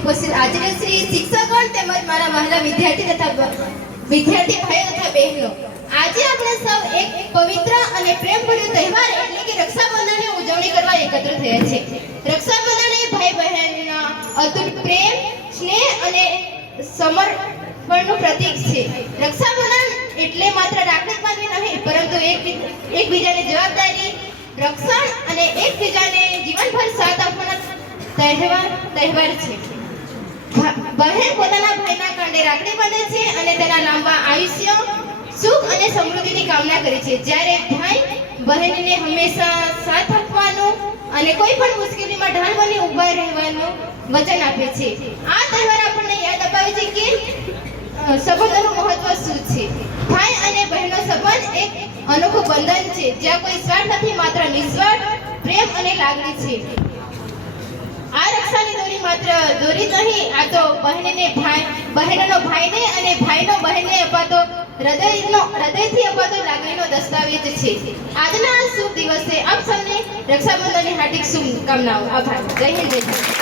ઉપસ્થિત આજના શ્રી શિક્ષકગણ તેમજ મારા વહાલા વિદ્યાર્થી ભાઈઓ તથા બહેનો, આજે આપણે સૌ એક પવિત્ર અને પ્રેમભર્યો તહેવાર એટલે કે રક્ષાબંધનની ઉજવણી કરવા એકત્ર થયા છે. રક્ષાબંધન એ ભાઈ બહેનના અતૂટ પ્રેમ, સ્નેહ અને સમર્પણનું પ્રતીક છે. રક્ષાબંધન એટલે માત્ર રાખડી બાંધવી નહીં, પરંતુ એકબીજાની જવાબદારી, રક્ષણ અને એકબીજાને જીવનભર સાથ આપવાનો તહેવાર છે. બહેન પોતાના ભાઈના કાંડે રાખડી બાંધે છે અને તેના લાંબા આયુષ્ય, સુખ અને સમૃદ્ધિની કામના કરે છે. જ્યારે ભાઈ બહેનને હંમેશા સાથ આપવાનું અને કોઈ પણ મુશ્કેલીમાં ઢાલ બની ઊભા રહેવાનું વચન આપે છે. આ તહેવાર આપણને યાદ અપાવે છે કે સંબંધોનું મહત્વ શું છે. ભાઈ અને બહેનનો સંબંધ એક અનોખું બંધન છે, જ્યાં કોઈ સ્વાર્થ નથી, માત્ર નિસ્વાર્થ પ્રેમ અને લાગણી છે. આ રક્ષાની દોરી માત્ર દોરી નહીં, આ તો બહેનનો ભાઈને અને ભાઈનો બહેનને અપાતો હૃદયથી અપાતો લાગણીનો દસ્તાવેજ છે. આજના આ શુભ દિવસે આપ સૌને રક્ષાબંધનની હાર્દિક શુભકામનાઓ. આભાર. જય હિન્દ, જય ભારત.